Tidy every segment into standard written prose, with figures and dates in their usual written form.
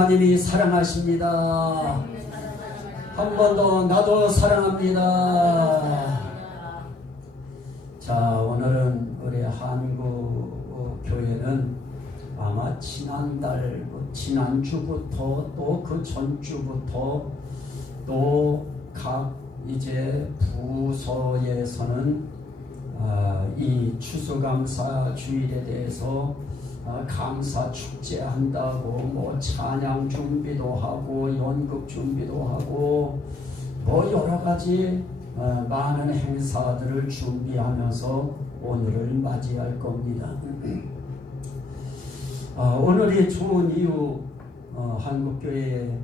하나님이 사랑하십니다. 한 번 더 나도 사랑합니다. 자, 오늘은 우리 한국 교회는 아마 지난달, 지난주부터 또 그 전주부터 또 각 이제 부서에서는 이 추수감사 주일에 대해서 감사 축제한다고 뭐 찬양 준비도 하고 연극 준비도 하고 뭐 여러 가지 많은 행사들을 준비하면서 오늘을 맞이할 겁니다. 오늘이 좋은 이유, 한국교회에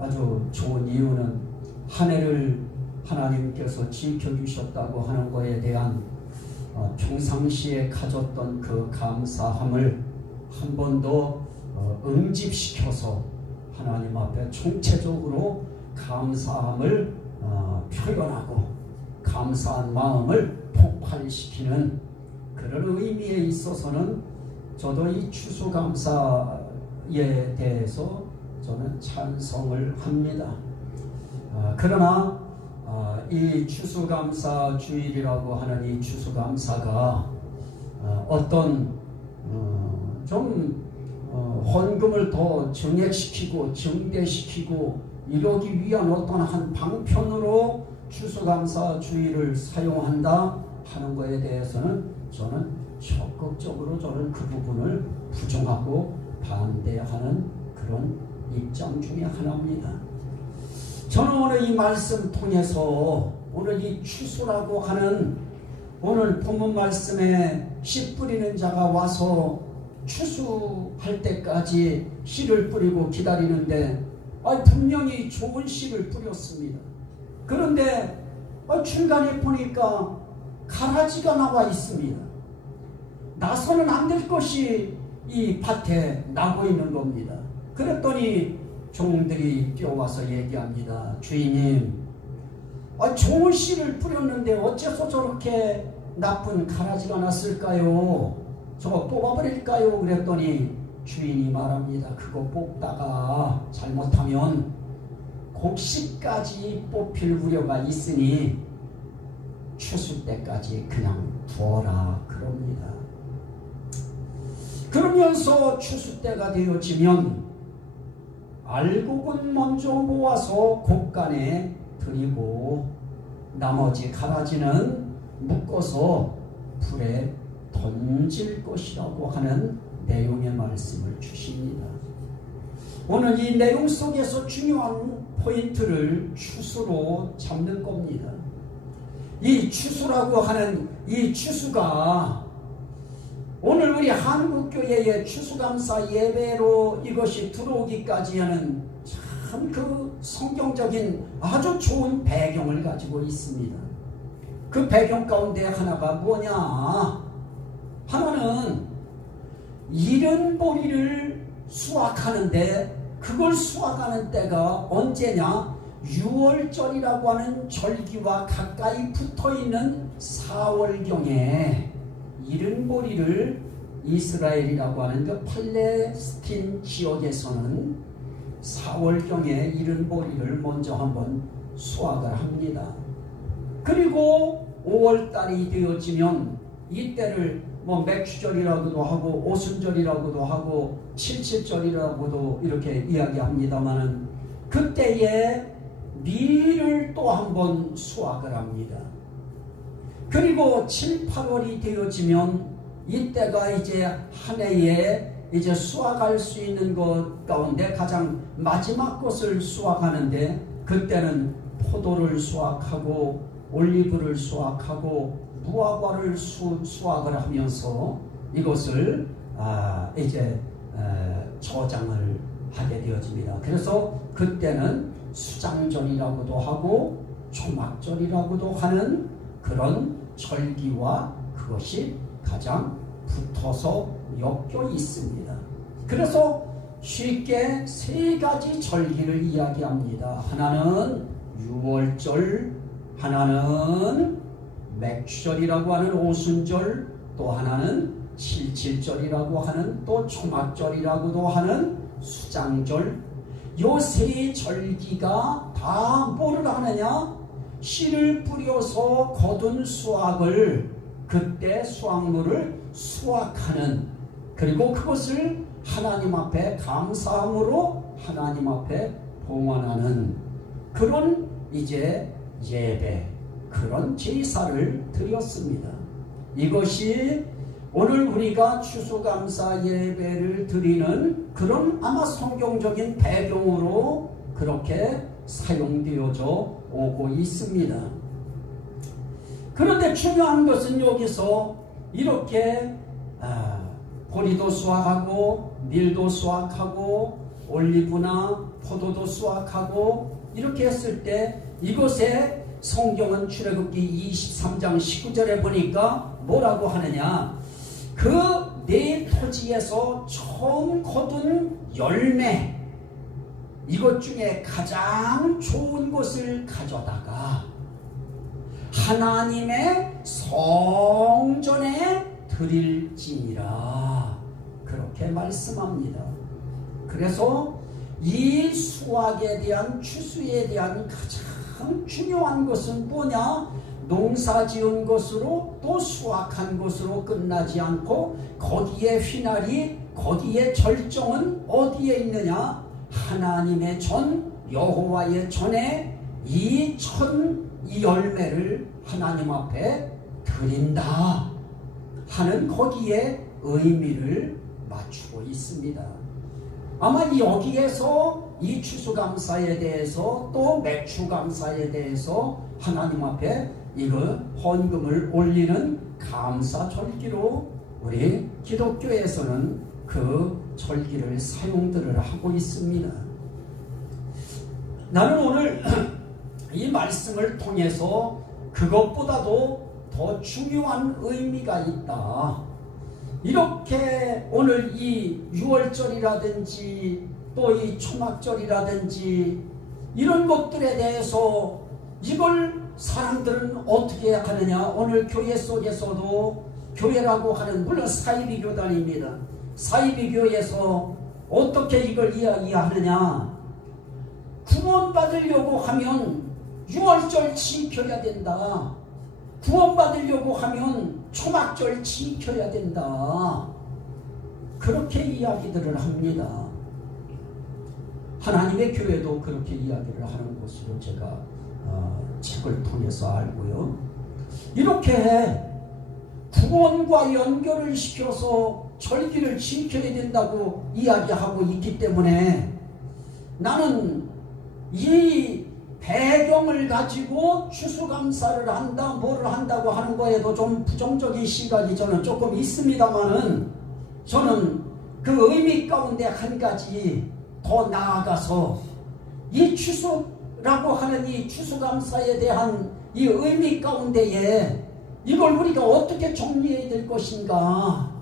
아주 좋은 이유는 한 해를 하나님께서 지켜주셨다고 하는 것에 대한 평상시에 가졌던 그 감사함을 한 번 더 응집시켜서 하나님 앞에 총체적으로 감사함을 표현하고 감사한 마음을 폭발시키는 그런 의미에 있어서는 저도 이 추수감사에 대해서 저는 찬성을 합니다. 그러나 이 추수감사 주일이라고 하는 이 추수감사가 어떤 좀 헌금을 더 증액시키고 증대시키고 이러기 위한 어떤 한 방편으로 추수감사 주일을 사용한다 하는 것에 대해서는 저는 적극적으로 저는 그 부분을 부정하고 반대하는 그런 입장 중에 하나입니다. 저는 오늘 이 말씀 통해서 오늘 이 추수라고 하는 오늘 본문 말씀에 씨 뿌리는 자가 와서 추수할 때까지 씨를 뿌리고 기다리는데 분명히 좋은 씨를 뿌렸습니다. 그런데 중간에 보니까 가라지가 나와 있습니다. 나서는 안 될 것이 이 밭에 나고 있는 겁니다. 그랬더니 종들이 뛰어와서 얘기합니다. 주인님, 좋은 씨를 뿌렸는데 어째서 저렇게 나쁜 가라지가 났을까요? 저거 뽑아버릴까요? 그랬더니 주인이 말합니다. 그거 뽑다가 잘못하면 곡식까지 뽑힐 우려가 있으니 추수 때까지 그냥 두어라 그럽니다. 그러면서 추수 때가 되어지면 알곡은 먼저 모아서 곡간에 들이고 나머지 가라지는 묶어서 불에 던질 것이라고 하는 내용의 말씀을 주십니다. 오늘 이 내용 속에서 중요한 포인트를 추수로 잡는 겁니다. 이 추수라고 하는 이 추수가 오늘 우리 한국교회의 추수감사 예배로 이것이 들어오기까지는 참 그 성경적인 아주 좋은 배경을 가지고 있습니다. 그 배경 가운데 하나가 뭐냐? 하나는 이른 보리를 수확하는데 그걸 수확하는 때가 언제냐? 6월절이라고 하는 절기와 가까이 붙어있는 4월경에 이른 보리를 이스라엘이라고 하는 그 팔레스틴 지역에서는 4월경에 이른 보리를 먼저 한번 수확을 합니다. 그리고 5월달이 되어지면 이때를 뭐 맥주절이라고도 하고 오순절이라고도 하고 칠칠절이라고도 이렇게 이야기합니다마는 그때에 밀을 또 한번 수확을 합니다. 그리고 7, 8월이 되어지면 이때가 이제 한 해에 이제 수확할 수 있는 것 가운데 가장 마지막 것을 수확하는데 그때는 포도를 수확하고 올리브를 수확하고 무화과를 수확을 하면서 이것을 이제 저장을 하게 되어집니다. 그래서 그때는 수장절이라고도 하고 초막절이라고도 하는 그런 절기와 그것이 가장 붙어서 엮여 있습니다. 그래서 쉽게 세 가지 절기를 이야기합니다. 하나는 6월절, 하나는 맥주절이라고 하는 오순절, 또 하나는 칠칠절이라고 하는 또 초막절이라고도 하는 수장절, 요 세 절기가 다 뭐를 하느냐? 씨를 뿌려서 거둔 수확을, 그때 수확물을 수확하는, 그리고 그것을 하나님 앞에 감사함으로 하나님 앞에 봉헌하는 그런 이제 예배, 그런 제사를 드렸습니다. 이것이 오늘 우리가 추수감사 예배를 드리는 그런 아마 성경적인 배경으로 그렇게 사용되어져 오고 있습니다. 그런데 중요한 것은 여기서 이렇게 보리도 수확하고 밀도 수확하고 올리브나 포도도 수확하고 이렇게 했을 때 이것에 성경은 출애굽기 23장 19절에 보니까 뭐라고 하느냐? 그 내 토지에서 처음 거둔 열매, 이것 중에 가장 좋은 것을 가져다가 하나님의 성전에 드릴지니라, 그렇게 말씀합니다. 그래서 이 수확에 대한, 추수에 대한 가장 중요한 것은 뭐냐? 농사 지은 것으로 또 수확한 것으로 끝나지 않고 거기에 휘날이, 거기에 절정은 어디에 있느냐? 하나님의 전, 여호와의 전에 이 열매를 하나님 앞에 드린다 하는 거기에 의미를 맞추고 있습니다. 아마 여기에서 이 추수감사에 대해서 또 맥추감사에 대해서 하나님 앞에 이거 헌금을 올리는 감사 절기로 우리 기독교에서는 그 절기를 사용들을 하고 있습니다. 나는 오늘 이 말씀을 통해서 그것보다도 더 중요한 의미가 있다. 이렇게 오늘 이 6월절이라든지 또 이 초막절이라든지 이런 것들에 대해서 이걸 사람들은 어떻게 하느냐? 오늘 교회 속에서도 교회라고 하는, 물론 사이비교단입니다. 사이비교에서 어떻게 이걸 이야기하느냐? 구원받으려고 하면 6월절 지켜야 된다. 구원받으려고 하면 초막절 지켜야 된다. 그렇게 이야기들을 합니다. 하나님의 교회도 그렇게 이야기를 하는 것으로 제가 책을 통해서 알고요. 이렇게 구원과 연결을 시켜서 절기를 지켜야 된다고 이야기하고 있기 때문에 나는 이 배경을 가지고 추수감사를 한다, 뭐를 한다고 하는 거에도 좀 부정적인 시각이 저는 조금 있습니다만은, 저는 그 의미 가운데 한 가지 더 나아가서 이 추수라고 하는 이 추수감사에 대한 이 의미 가운데에 이걸 우리가 어떻게 정리해야 될 것인가,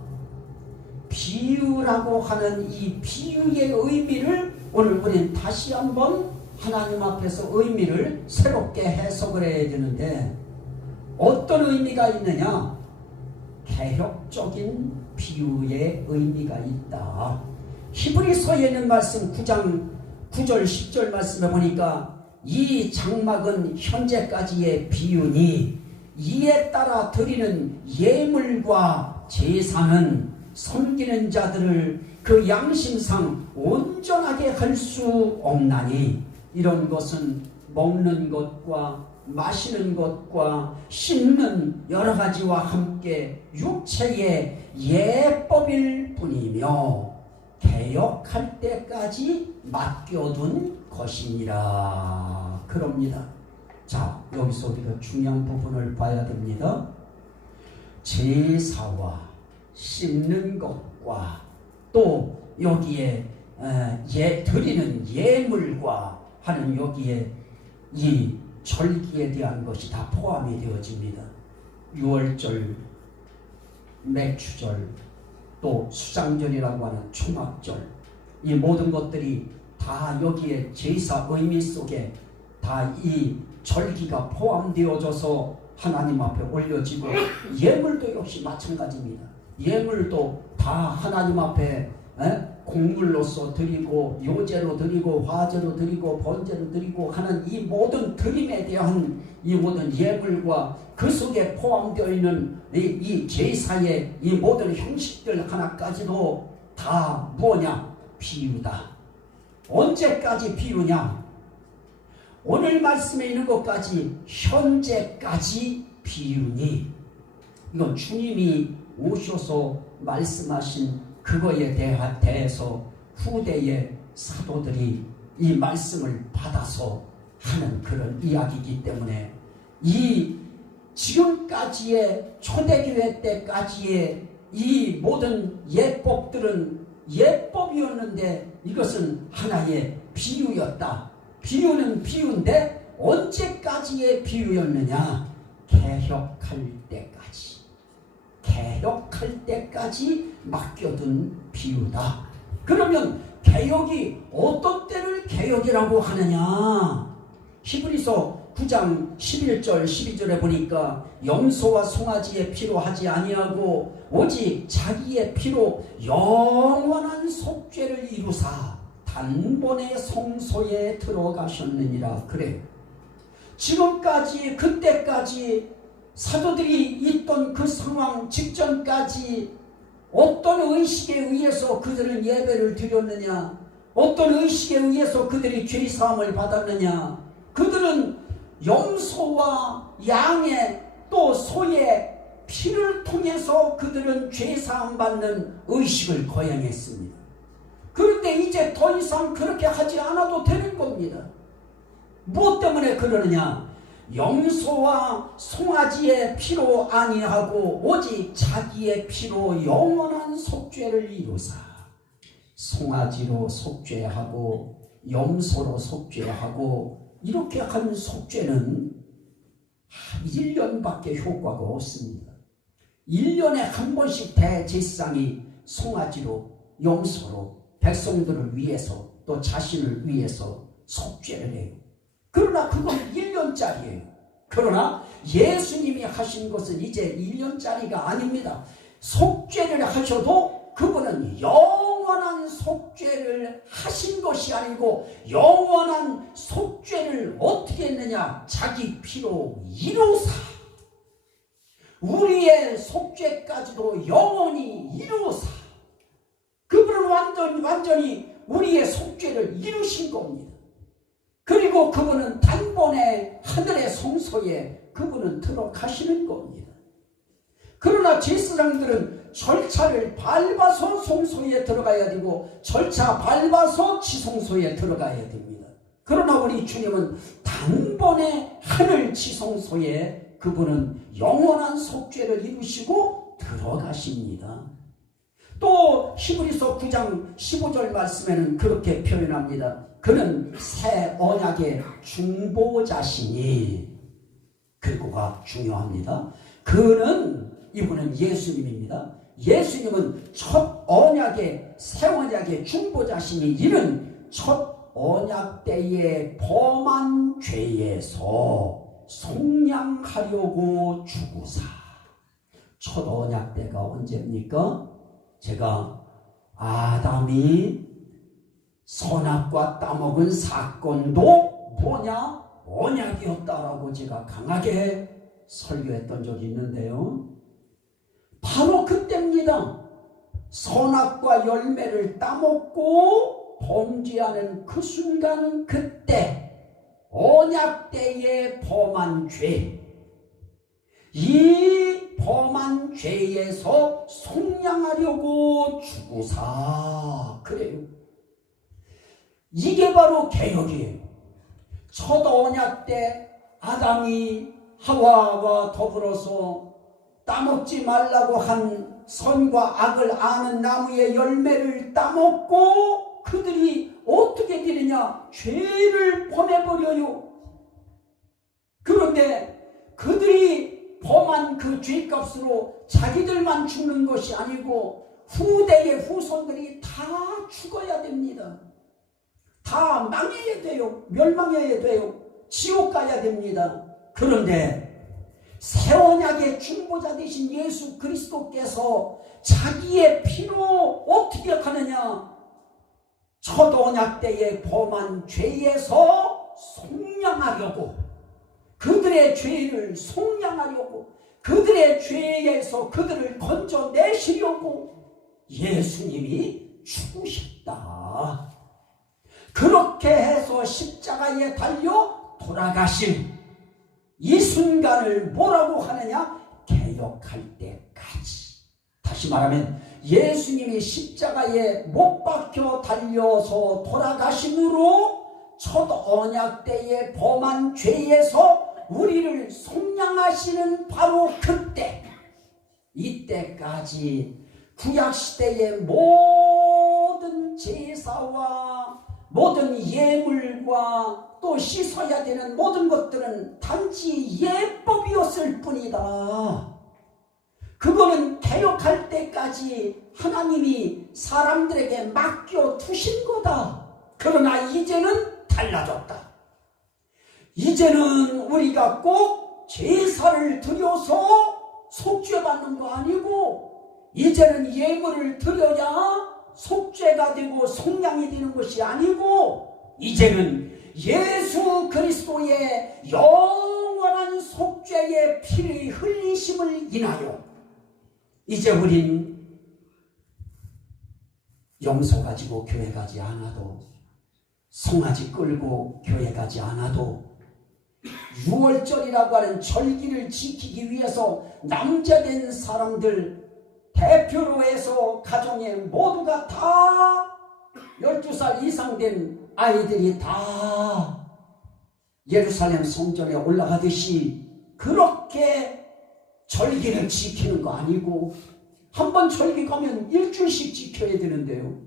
비유라고 하는 이 비유의 의미를 오늘 우리는 다시 한번 하나님 앞에서 의미를 새롭게 해석을 해야 되는데, 어떤 의미가 있느냐? 개혁적인 비유의 의미가 있다. 히브리서에 있는 말씀 9장 9절 10절 말씀에 보니까 이 장막은 현재까지의 비유니 이에 따라 드리는 예물과 제사는 섬기는 자들을 그 양심상 온전하게 할 수 없나니, 이런 것은 먹는 것과 마시는 것과 씹는 여러 가지와 함께 육체의 예법일 뿐이며 개혁할 때까지 맡겨둔 것이니라. 그럽니다. 자, 여기서 우리가 중요한 부분을 봐야 됩니다. 제사와 씹는 것과 또 여기에 드리는 예물과 하는 여기에 이 절기에 대한 것이 다 포함이 되어집니다. 6월절, 맥추절, 또 수장절이라고 하는 초막절, 이 모든 것들이 다 여기에 제사 의미 속에 다 이 절기가 포함되어져서 하나님 앞에 올려지고, 예물도 역시 마찬가지입니다. 예물도 다 하나님 앞에 곡물로서 드리고 요제로 드리고 화제로 드리고 번제로 드리고 하는 이 모든 드림에 대한 이 모든 예물과 그 속에 포함되어 있는 이 제사의 이 모든 형식들 하나까지도 다 뭐냐? 비유다. 언제까지 비유냐? 오늘 말씀에 있는 것까지 현재까지 비유니 이건 주님이 오셔서 말씀하신 그거에 대해서 후대의 사도들이 이 말씀을 받아서 하는 그런 이야기이기 때문에 이 지금까지의 초대교회 때까지의 이 모든 예법들은 예법이었는데 이것은 하나의 비유였다. 비유는 비유인데 언제까지의 비유였느냐? 개혁할 때까지. 개혁할 때까지 맡겨둔 비유다. 그러면 개혁이 어떤 때를 개혁이라고 하느냐? 히브리서 9장 11절 12절에 보니까 염소와 송아지의 피로 하지 아니하고 오직 자기의 피로 영원한 속죄를 이루사 단번에 성소에 들어가셨느니라. 그래, 지금까지 그때까지 사도들이 있던 그 상황 직전까지 어떤 의식에 의해서 그들은 예배를 드렸느냐? 어떤 의식에 의해서 그들이 죄사함을 받았느냐? 그들은 염소와 양의 또 소의 피를 통해서 그들은 죄사함 받는 의식을 거행했습니다. 그런데 이제 더 이상 그렇게 하지 않아도 되는 겁니다. 무엇 때문에 그러느냐? 염소와 송아지의 피로 아니하고 오직 자기의 피로 영원한 속죄를 이루사. 송아지로 속죄하고 염소로 속죄하고 이렇게 한 속죄는 1년밖에 효과가 없습니다. 1년에 한 번씩 대제사장이 송아지로 염소로 백성들을 위해서 또 자신을 위해서 속죄를 해요. 그러나 그건 1년짜리예요. 그러나 예수님이 하신 것은 이제 1년짜리가 아닙니다. 속죄를 하셔도 그분은 영원한 속죄를 하신 것이 아니고 영원한 속죄를 어떻게 했느냐? 자기 피로 이루사. 우리의 속죄까지도 영원히 이루사. 그분은 완전히 우리의 속죄를 이루신 겁니다. 그리고 그분은 단번에 하늘의 성소에 그분은 들어가시는 겁니다. 그러나 제사장들은 절차를 밟아서 성소에 들어가야 되고 절차 밟아서 지성소에 들어가야 됩니다. 그러나 우리 주님은 단번에 하늘 지성소에 그분은 영원한 속죄를 이루시고 들어가십니다. 또 히브리서 9장 15절 말씀에는 그렇게 표현합니다. 그는 새 언약의 중보자시니, 그거가 중요합니다. 이분은 예수님입니다. 예수님은 첫 언약의 새 언약의 중보자시니 이는 첫 언약 때에 범한 죄에서 속량하려고 죽으사. 첫 언약 때가 언제입니까? 제가 아담이 선악과 따먹은 사건도 뭐냐? 언약이었다라고 제가 강하게 설교했던 적이 있는데요. 바로 그때입니다. 선악과 열매를 따먹고 범죄하는 그 순간, 그때 언약 때에 범한 죄, 이 범한 죄에서 속량하려고 죽으사. 그래요. 이게 바로 개혁이에요. 첫 언약 때 아담이 하와와 더불어서 따먹지 말라고 한 선과 악을 아는 나무의 열매를 따먹고 그들이 어떻게 되느냐? 죄를 범해버려요. 그런데 그들이 범한 그 죄값으로 자기들만 죽는 것이 아니고 후대의 후손들이 다 죽어야 됩니다. 다 망해야 돼요. 멸망해야 돼요. 지옥 가야 됩니다. 그런데 새 언약의 중보자 되신 예수 그리스도께서 자기의 피로 어떻게 하느냐? 첫 언약 때에 범한 죄에서 속량하려고, 그들의 죄를 속량하려고, 그들의 죄에서 그들을 건져내시려고 예수님이 죽으셨다. 그렇게 해서 십자가에 달려 돌아가신 이 순간을 뭐라고 하느냐? 개역할 때까지. 다시 말하면 예수님이 십자가에 못 박혀 달려서 돌아가심으로 첫 언약 때에 범한 죄에서 우리를 속량하시는 바로 그때, 이때까지 구약시대의 모든 제사와 모든 예물과 또 씻어야 되는 모든 것들은 단지 예법이었을 뿐이다. 그거는 개역할 때까지 하나님이 사람들에게 맡겨 두신 거다. 그러나 이제는 달라졌다. 이제는 우리가 꼭 제사를 드려서 속죄받는 거 아니고, 이제는 예물을 드려야 속죄가 되고 속량이 되는 것이 아니고, 이제는 예수 그리스도의 영원한 속죄의 피를 흘리심을 인하여 이제 우린 염소 가지고 교회 가지 않아도, 송아지 끌고 교회 가지 않아도, 유월절이라고 하는 절기를 지키기 위해서 남자된 사람들 대표로 해서 가정에 모두가 다 12살 이상 된 아이들이 다 예루살렘 성전에 올라가듯이 그렇게 절기를 지키는 거 아니고, 한번 절기 가면 일주일씩 지켜야 되는데요.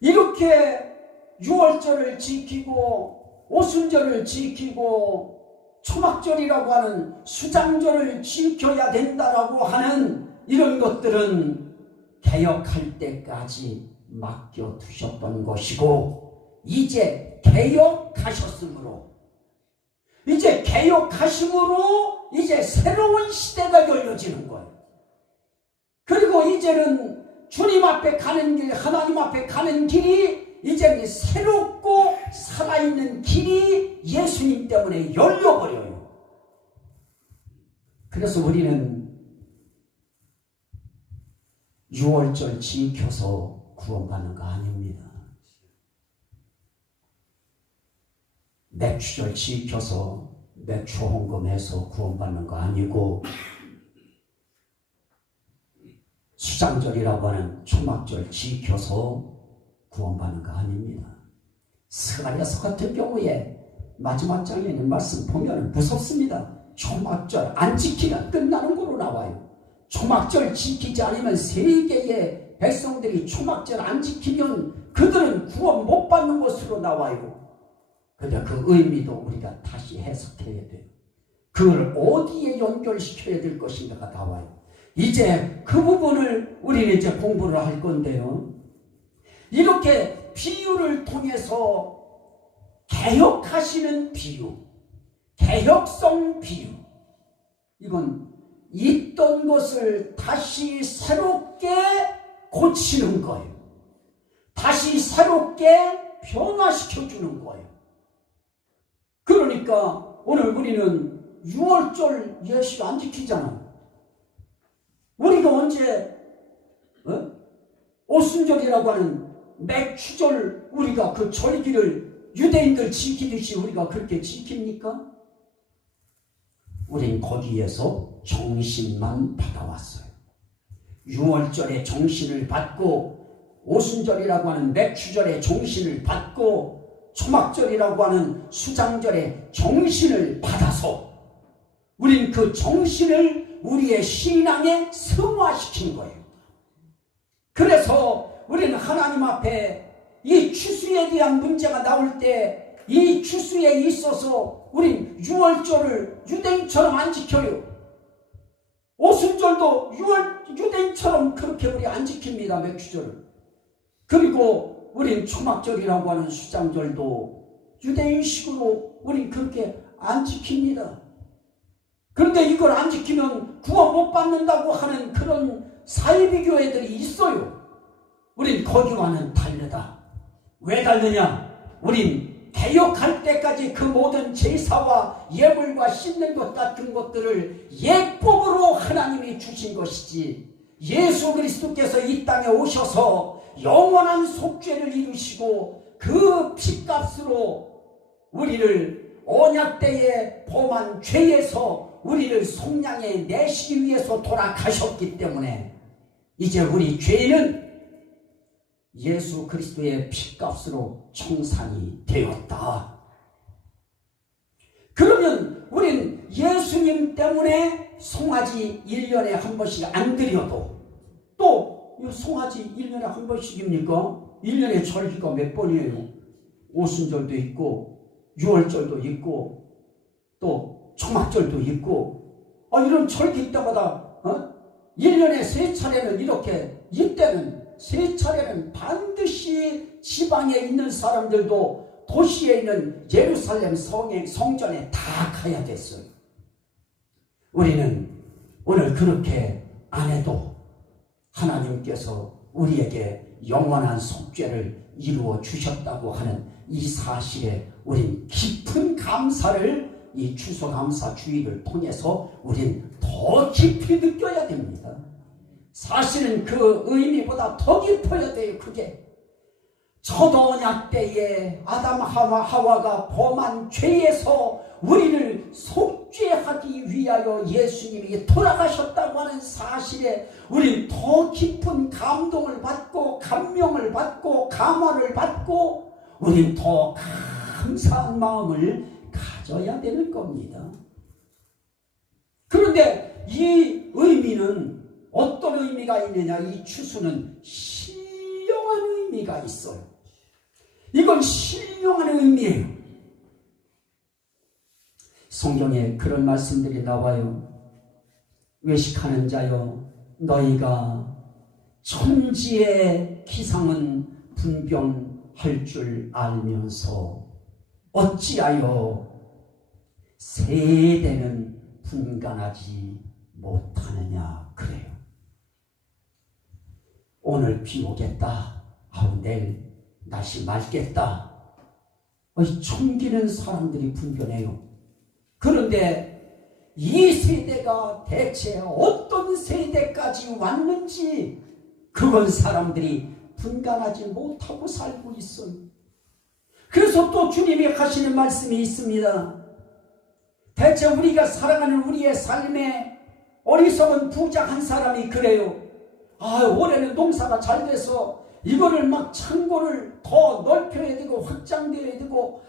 이렇게 유월절을 지키고 오순절을 지키고 초막절이라고 하는 수장절을 지켜야 된다라고 하는 이런 것들은 개역할 때까지 맡겨두셨던 것이고, 이제 개역하셨으므로, 이제 개역하심으로 이제 새로운 시대가 열려지는 거예요. 그리고 이제는 주님 앞에 가는 길, 하나님 앞에 가는 길이 이제 새롭고 살아있는 길이 예수님 때문에 열려버려요. 그래서 우리는 유월절 지켜서 구원받는 거 아닙니다. 맥주절 지켜서 맥주 헌금해서 구원받는 거 아니고, 수장절이라고 하는 초막절 지켜서 구원받는 거 아닙니다. 스가랴서 같은 경우에 마지막 장에 있는 말씀 보면 무섭습니다. 초막절 안 지키면 끝나는 거로 나와요. 초막절 지키지 않으면 세계의 백성들이 초막절 안 지키면 그들은 구원 못 받는 것으로 나와요. 그런데 그 의미도 우리가 다시 해석해야 돼요. 그걸 어디에 연결시켜야 될 것인가가 나와요. 이제 그 부분을 우리는 이제 공부를 할 건데요. 이렇게 비유를 통해서 개혁하시는 비유, 개혁성 비유, 이건 있던 것을 다시 새롭게 고치는 거예요. 다시 새롭게 변화시켜주는 거예요. 그러니까 오늘 우리는 유월절 예식 안 지키잖아요. 우리가 언제 오순절이라고 하는 맥주절, 우리가 그 절기를 유대인들 지키듯이 우리가 그렇게 지킵니까? 우린 거기에서 정신만 받아왔어요. 유월절에 정신을 받고, 오순절이라고 하는 맥주절에 정신을 받고, 초막절이라고 하는 수장절에 정신을 받아서 우린 그 정신을 우리의 신앙에 승화시킨 거예요. 그래서 우리는 하나님 앞에 이 추수에 대한 문제가 나올 때 이 추수에 있어서 우린 유월절을 유대인처럼 안 지켜요. 오순절도 유대인처럼 그렇게 우리 안 지킵니다. 맥주절을. 그리고 우린 초막절이라고 하는 수장절도 유대인식으로 우린 그렇게 안 지킵니다. 그런데 이걸 안 지키면 구원 못 받는다고 하는 그런 사이비교회들이 있어요. 우린 거기와는 다르다. 왜 다르냐? 우린 개혁할 때까지 그 모든 제사와 예물과 씻는 것 같은 것들을 예법으로 하나님이 주신 것이지, 예수 그리스도께서 이 땅에 오셔서 영원한 속죄를 이루시고 그 피값으로 우리를 언약 때에 범한 죄에서 우리를 속량해 내시기 위해서 돌아가셨기 때문에 이제 우리 죄는 예수 그리스도의 피값으로 청산이 되었다. 그러면 우린 예수님 때문에 송아지 1년에 한 번씩 안 드려도, 또 송아지 1년에 한 번씩입니까? 1년에 절기가 몇 번이에요? 오순절도 있고 유월절도 있고 또 초막절도 있고, 이런 절기 때마다 1년에 3차례는 이렇게, 이때는 3차례는 반드시 지방에 있는 사람들도 도시에 있는 예루살렘 성전에 다 가야 됐어요. 우리는 오늘 그렇게 안 해도 하나님께서 우리에게 영원한 속죄를 이루어 주셨다고 하는 이 사실에 우린 깊은 감사를, 이 추수감사 주일을 통해서 우린 더 깊이 느껴야 됩니다. 사실은 그 의미보다 더 깊어야 돼요. 그게 첫 언약 때에 아담 하와가 범한 죄에서 우리를 속죄하기 위하여 예수님이 돌아가셨다고 하는 사실에 우린 더 깊은 감동을 받고 감명을 받고 감화를 받고 우린 더 감사한 마음을 가져야 되는 겁니다. 그런데 이 의미는 어떤 의미가 있느냐? 이 추수는 신령한 의미가 있어요. 이건 신령한 의미예요. 성경에 그런 말씀들이 나와요. 외식하는 자여, 너희가 천지의 기상은 분별할 줄 알면서 어찌하여 세대는 분간하지 못하느냐. 그래요. 오늘 비 오겠다. 내일 날씨 맑겠다. 천기는 사람들이 분별해요. 그런데 이 세대가 대체 어떤 세대까지 왔는지 그건 사람들이 분간하지 못하고 살고 있어요. 그래서 또 주님이 하시는 말씀이 있습니다. 대체 우리가 살아가는 우리의 삶에 어리석은 부자 한 사람이 그래요. 올해는 농사가 잘 돼서 이거를 막 창고를 더 넓혀야 되고 확장되어야 되고,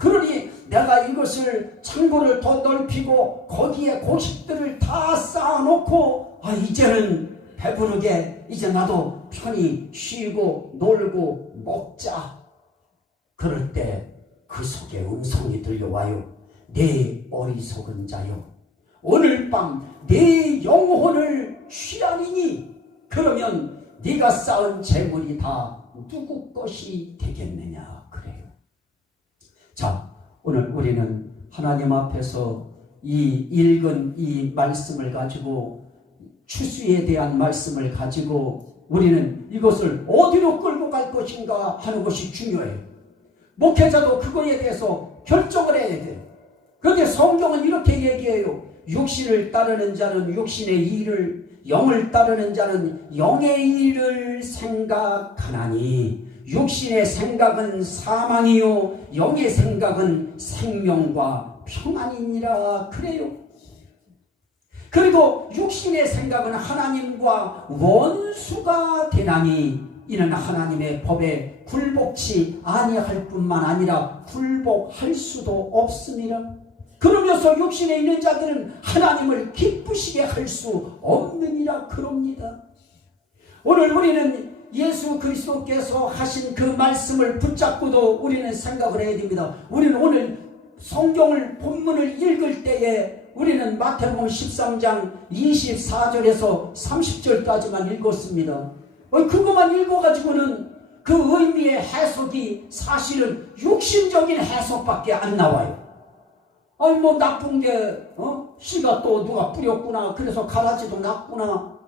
그러니 내가 이것을 창고를 더 넓히고 거기에 곡식들을 다 쌓아놓고 이제는 배부르게 이제 나도 편히 쉬고 놀고 먹자. 그럴 때 그 속에 음성이 들려와요. 내 어리석은 자여, 오늘 밤 내 영혼을 취하리니 그러면 네가 쌓은 재물이 다 누구 것이 되겠느냐. 그래요. 자, 오늘 우리는 하나님 앞에서 이 읽은 이 말씀을 가지고, 추수에 대한 말씀을 가지고 우리는 이것을 어디로 끌고 갈 것인가 하는 것이 중요해요. 목회자도 그거에 대해서 결정을 해야 돼요. 그런데 성경은 이렇게 얘기해요. 육신을 따르는 자는 육신의 일을, 영을 따르는 자는 영의 일을 생각하나니 육신의 생각은 사망이요 영의 생각은 생명과 평안이니라. 그래요. 그리고 육신의 생각은 하나님과 원수가 되나니 이는 하나님의 법에 굴복치 아니할 뿐만 아니라 굴복할 수도 없습니다. 그러면서 육신에 있는 자들은 하나님을 기쁘시게 할 수 없느니라 그럽니다. 오늘 우리는 예수 그리스도께서 하신 그 말씀을 붙잡고도 우리는 생각을 해야 됩니다. 우리는 오늘 성경을 본문을 읽을 때에 우리는 마태복음 13장 24절에서 30절까지만 읽었습니다. 그것만 읽어가지고는 그 의미의 해석이 사실은 육신적인 해석밖에 안 나와요. 아니 뭐 나쁜 게 씨가 또 누가 뿌렸구나. 그래서 가라지도 났구나.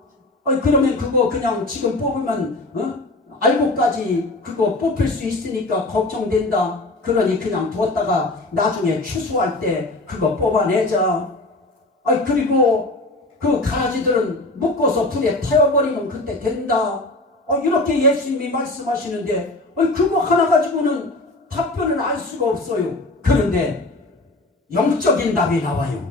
아니 그러면 그거 그냥 지금 뽑으면 알고까지 그거 뽑힐 수 있으니까 걱정된다. 그러니 그냥 두었다가 나중에 추수할 때 그거 뽑아내자. 아니 그리고 그 가라지들은 묶어서 불에 태워버리면 그때 된다. 이렇게 예수님이 말씀하시는데 그거 하나 가지고는 답변을 알 수가 없어요. 그런데 영적인 답이 나와요.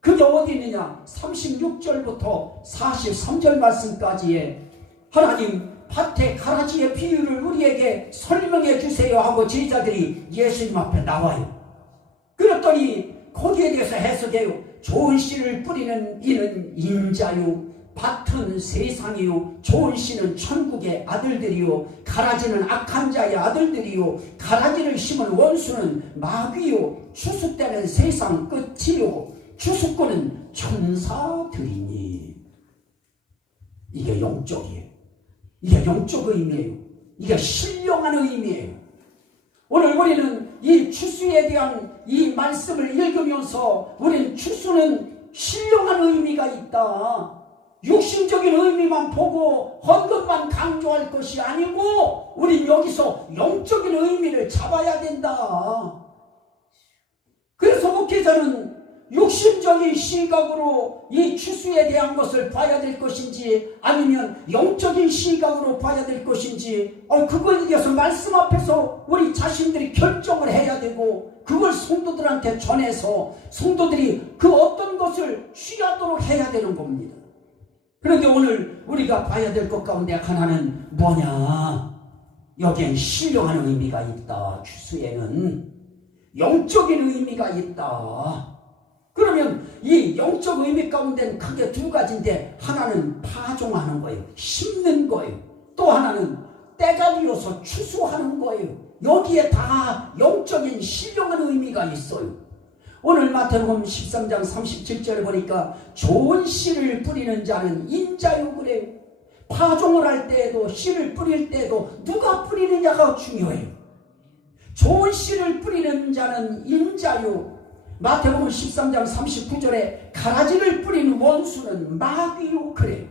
그게 어디 있느냐? 36절부터 43절 말씀까지에 하나님 밭의 가라지의 비유를 우리에게 설명해 주세요 하고 제자들이 예수님 앞에 나와요. 그랬더니 거기에 대해서 해석해요. 좋은 씨를 뿌리는 이는 인자요, 밭은 세상이요, 좋은 씨는 천국의 아들들이요, 가라지는 악한 자의 아들들이요, 가라지를 심은 원수는 마귀요, 추수 때는 세상 끝이요, 추수꾼은 천사들이니. 이게 영적이에요. 이게 영적 의미예요. 이게 신령한 의미예요. 오늘 우리는 이 추수에 대한 이 말씀을 읽으면서 우리는 추수는 신령한 의미가 있다. 육신적인 의미만 보고 헌것만 강조할 것이 아니고 우린 여기서 영적인 의미를 잡아야 된다. 그래서 목회자는 육신적인 시각으로 이 추수에 대한 것을 봐야 될 것인지 아니면 영적인 시각으로 봐야 될 것인지 그거에 대해서 말씀 앞에서 우리 자신들이 결정을 해야 되고 그걸 성도들한테 전해서 성도들이 그 어떤 것을 취하도록 해야 되는 겁니다. 그런데 오늘 우리가 봐야 될 것 가운데 하나는 뭐냐? 여기엔 신령한 의미가 있다. 추수에는 영적인 의미가 있다. 그러면 이 영적 의미 가운데는 크게 두 가지인데 하나는 파종하는 거예요. 심는 거예요. 또 하나는 때가 되어서 추수하는 거예요. 여기에 다 영적인 신령한 의미가 있어요. 오늘 마태복음 13장 37절에 보니까 좋은 씨를 뿌리는 자는 인자요 그래요. 파종을 할 때에도 씨를 뿌릴 때에도 누가 뿌리느냐가 중요해요. 좋은 씨를 뿌리는 자는 인자요. 마태복음 13장 39절에 가라지를 뿌리는 원수는 마귀요 그래요.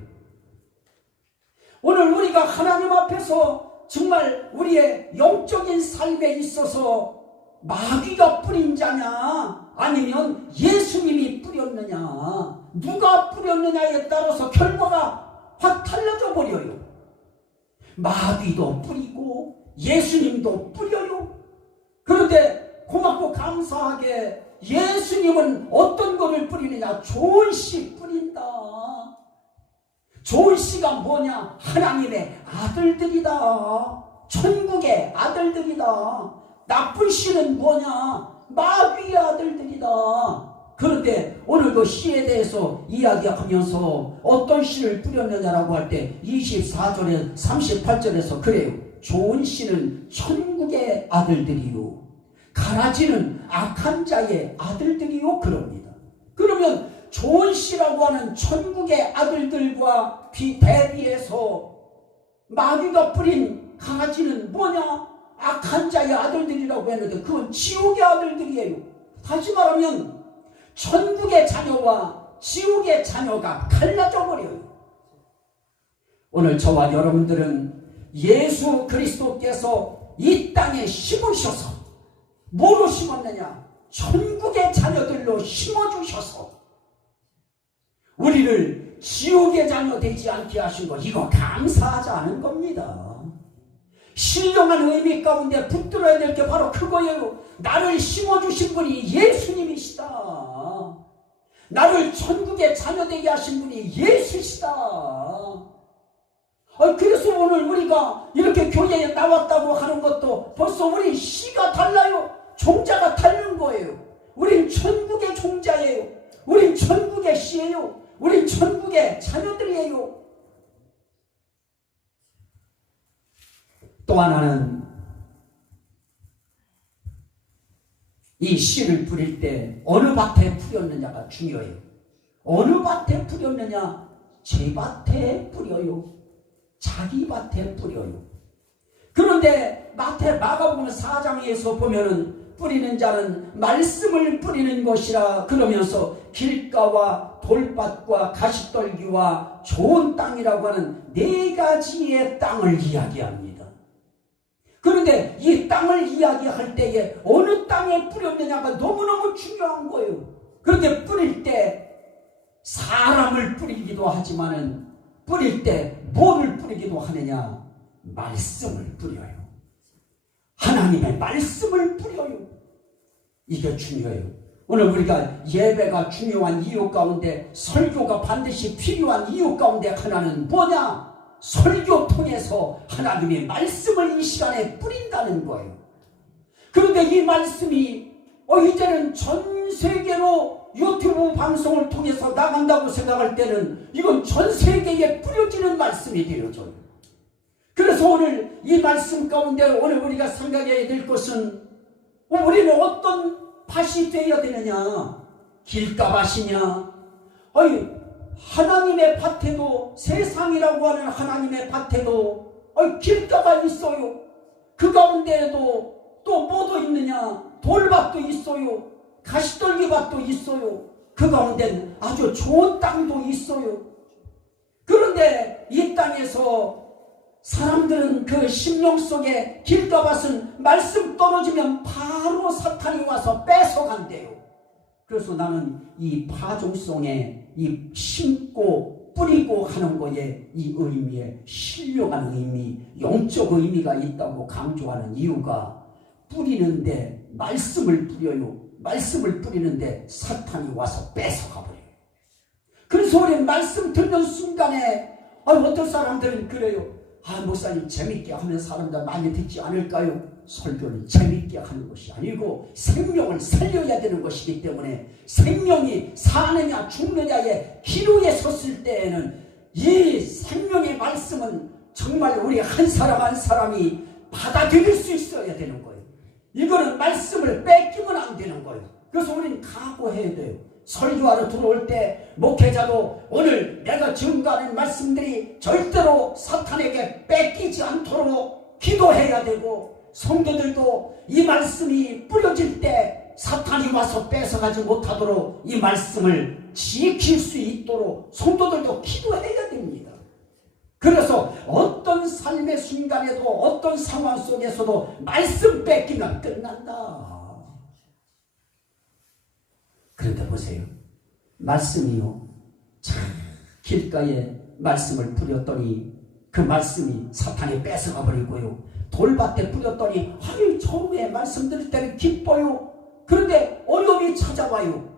오늘 우리가 하나님 앞에서 정말 우리의 영적인 삶에 있어서 마귀가 뿌린 자냐 아니면 예수님이 뿌렸느냐, 누가 뿌렸느냐에 따라서 결과가 확 달라져 버려요. 마귀도 뿌리고 예수님도 뿌려요. 그런데 고맙고 감사하게 예수님은 어떤 것을 뿌리느냐? 좋은 씨 뿌린다. 좋은 씨가 뭐냐? 하나님의 아들들이다. 천국의 아들들이다. 나쁜 씨는 뭐냐? 마귀의 아들들이다. 그런데 오늘 그 씨에 대해서 이야기하면서 어떤 씨를 뿌렸느냐라고 할 때 24절에 38절에서 그래요. 좋은 씨는 천국의 아들들이요, 가라지는 악한 자의 아들들이요 그럽니다. 그러면 좋은 씨라고 하는 천국의 아들들과 대비해서 마귀가 뿌린 가라지는 뭐냐? 악한 자의 아들들이라고 했는데 그건 지옥의 아들들이에요. 다시 말하면 천국의 자녀와 지옥의 자녀가 갈라져 버려요. 오늘 저와 여러분들은 예수 그리스도께서 이 땅에 심으셔서 뭐로 심었느냐? 천국의 자녀들로 심어주셔서 우리를 지옥의 자녀 되지 않게 하신 것, 이거 감사하지 않은 겁니다. 신령한 의미 가운데 붙들어야 될 게 바로 그거예요. 나를 심어주신 분이 예수님이시다. 나를 천국의 자녀 되게 하신 분이 예수시다. 그래서 오늘 우리가 이렇게 교회에 나왔다고 하는 것도 벌써 우리 씨가 달라요. 종자가 다른 거예요. 우린 천국의 종자예요. 우린 천국의 씨예요. 우린 천국의 자녀들이에요. 또 하나는 이 씨를 뿌릴 때 어느 밭에 뿌렸느냐가 중요해요. 어느 밭에 뿌렸느냐? 제 밭에 뿌려요. 자기 밭에 뿌려요. 그런데 마가복음 4장에서 보면은 뿌리는 자는 말씀을 뿌리는 것이라 그러면서 길가와 돌밭과 가시떨기와 좋은 땅이라고 하는 네 가지의 땅을 이야기합니다. 그런데 이 땅을 이야기할 때에 어느 땅에 뿌렸느냐가 너무너무 중요한 거예요. 그런데 뿌릴 때 사람을 뿌리기도 하지만은 뿌릴 때 뭐를 뿌리기도 하느냐? 말씀을 뿌려요. 하나님의 말씀을 뿌려요. 이게 중요해요. 오늘 우리가 예배가 중요한 이유 가운데 설교가 반드시 필요한 이유 가운데 하나는 뭐냐? 설교 통해서 하나님의 말씀을 이 시간에 뿌린다는 거예요. 그런데 이 말씀이 이제는 전 세계로 유튜브 방송을 통해서 나간다고 생각할 때는 이건 전 세계에 뿌려지는 말씀이 되어져요. 그래서 오늘 이 말씀 가운데 오늘 우리가 생각해야 될 것은 우리는 어떤 밭이 되어야 되느냐? 길가밭이냐? 하나님의 밭에도 세상이라고 하는 하나님의 밭에도 길가가 있어요. 그 가운데에도 또 뭐도 있느냐? 돌밭도 있어요. 가시떨기밭도 있어요. 그 가운데는 아주 좋은 땅도 있어요. 그런데 이 땅에서 사람들은 그 심령 속에 길가밭은 말씀 떨어지면 바로 사탄이 와서 뺏어간대요. 그래서 나는 이 파종성에 이 심고 뿌리고 하는 거에 이 의미에 신령한 의미, 영적 의미가 있다고 강조하는 이유가 뿌리는데 말씀을 뿌려요. 말씀을 뿌리는데 사탄이 와서 뺏어가버려요. 그래서 우리 말씀 듣는 순간에 어떤 사람들은 그래요. 목사님 재밌게 하면 사람들 많이 듣지 않을까요? 설교는 재밌게 하는 것이 아니고 생명을 살려야 되는 것이기 때문에 생명이 사느냐 죽느냐의 기로에 섰을 때에는 이 생명의 말씀은 정말 우리 한 사람 한 사람이 받아들일 수 있어야 되는 거예요. 이거는 말씀을 뺏기면 안 되는 거예요. 그래서 우리는 각오해야 돼요. 설교하러 들어올 때 목회자도 오늘 내가 증거하는 말씀들이 절대로 사탄에게 뺏기지 않도록 기도해야 되고, 성도들도 이 말씀이 뿌려질 때 사탄이 와서 뺏어가지 못하도록 이 말씀을 지킬 수 있도록 성도들도 기도해야 됩니다. 그래서 어떤 삶의 순간에도 어떤 상황 속에서도 말씀 뺏기면 끝난다. 그런데 보세요. 말씀이요. 참 길가에 말씀을 뿌렸더니 그 말씀이 사탄이 뺏어가 버리고요. 돌밭에 뿌렸더니 처음에 말씀 들을 때는 기뻐요. 그런데 어려움이 찾아와요.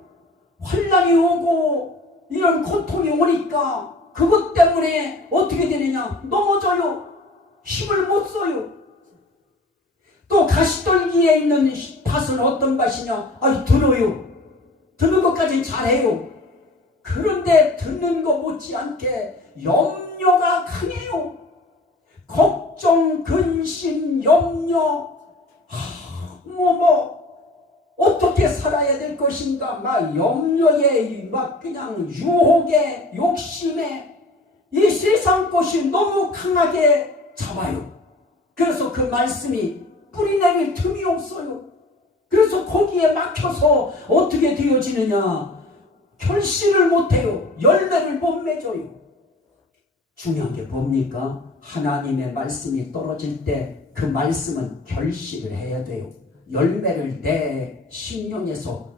환난이 오고 이런 고통이 오니까 그것 때문에 어떻게 되느냐? 넘어져요. 힘을 못 써요. 또 가시떨기에 있는 밭은 어떤 밭이냐? 들어요. 듣는 것까지는 잘해요. 그런데 듣는 것 못지않게 염려가 강해요. 걱정, 근심, 염려, 어떻게 살아야 될 것인가, 염려에, 그냥 유혹에, 욕심에, 이 세상 것이 너무 강하게 잡아요. 그래서 그 말씀이 뿌리내릴 틈이 없어요. 그래서 거기에 막혀서 어떻게 되어지느냐? 결실을 못해요. 열매를 못 맺어요. 중요한 게 뭡니까? 하나님의 말씀이 떨어질 때 그 말씀은 결실을 해야 돼요. 열매를 내 심령에서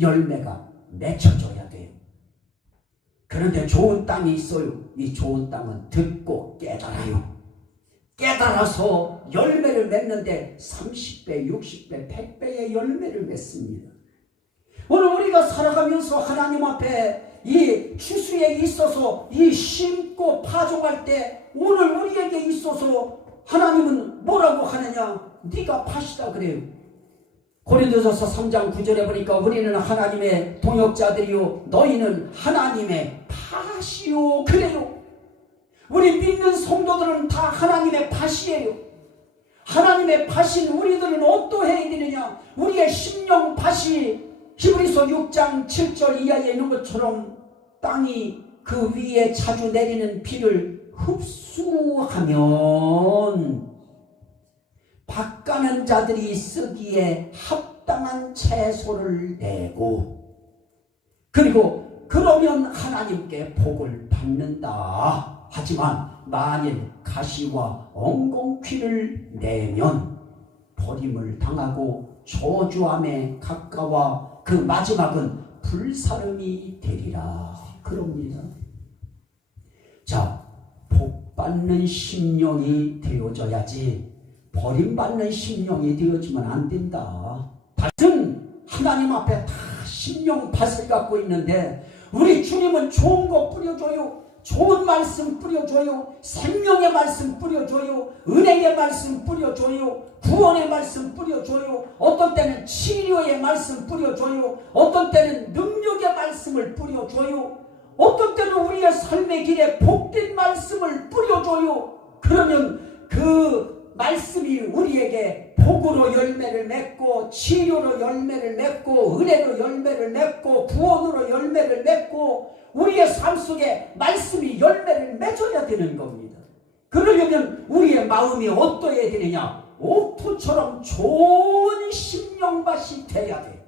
열매가 맺혀져야 돼요. 그런데 좋은 땅이 있어요. 이 좋은 땅은 듣고 깨달아요. 깨달아서 열매를 맺는데 30배, 60배, 100배의 열매를 맺습니다. 오늘 우리가 살아가면서 하나님 앞에 이 추수에 있어서 이 심고 파종할 때 오늘 우리에게 있어서 하나님은 뭐라고 하느냐? 네가 밭이다 그래요. 고린도전서 3장 9절에 보니까 우리는 하나님의 동역자들이요 너희는 하나님의 밭이요 그래요. 우리 믿는 성도들은 다 하나님의 밭이에요. 하나님의 밭인 우리들은 어떠해야 되느냐? 우리의 심령 밭이 히브리서 6장 7절 이하에 있는 것처럼 땅이 그 위에 자주 내리는 비를 흡수하면 밭가는 자들이 쓰기에 합당한 채소를 내고, 그리고 그러면 하나님께 복을 받는다. 하지만 만일 가시와 엉겅퀴를 내면 버림을 당하고 저주함에 가까워 그 마지막은 불사름이 되리라. 그럽니다. 자, 복받는 심령이 되어져야지 버림받는 심령이 되어지면 안 된다. 밭은 하나님 앞에 다 심령 밭을 갖고 있는데 우리 주님은 좋은 거 뿌려줘요. 좋은 말씀 뿌려줘요. 생명의 말씀 뿌려줘요. 은혜의 말씀 뿌려줘요. 구원의 말씀 뿌려줘요. 어떤 때는 치료의 말씀 뿌려줘요. 어떤 때는 능력의 말씀을 뿌려줘요. 어떤 때는 우리의 삶의 길에 복된 말씀을 뿌려줘요. 그러면 그 말씀이 우리에게 복으로 열매를 맺고, 치료로 열매를 맺고, 은혜로 열매를 맺고, 구원으로 열매를 맺고, 우리의 삶 속에 말씀이 열매를 맺어야 되는 겁니다. 그러려면 우리의 마음이 어떠해야 되느냐? 옥토처럼 좋은 심령밭이 돼야 돼.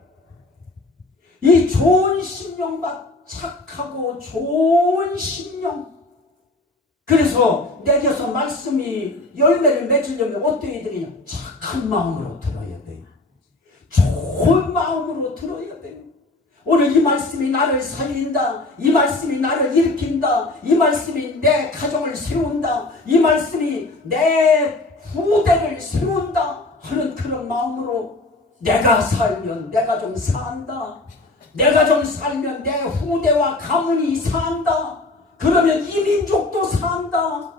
이 좋은 심령밭, 착하고 좋은 심령. 그래서 내게서 말씀이 열매를 맺으려면 어떻게 되느냐? 착한 마음으로 들어야 돼요. 좋은 마음으로 들어야 돼요. 오늘 이 말씀이 나를 살린다. 이 말씀이 나를 일으킨다. 이 말씀이 내 가정을 세운다. 이 말씀이 내 후대를 세운다 하는 그런 마음으로 내가 살면 내 가정 산다. 내가 좀 살면 내 후대와 가문이 산다. 그러면 이 민족도 산다.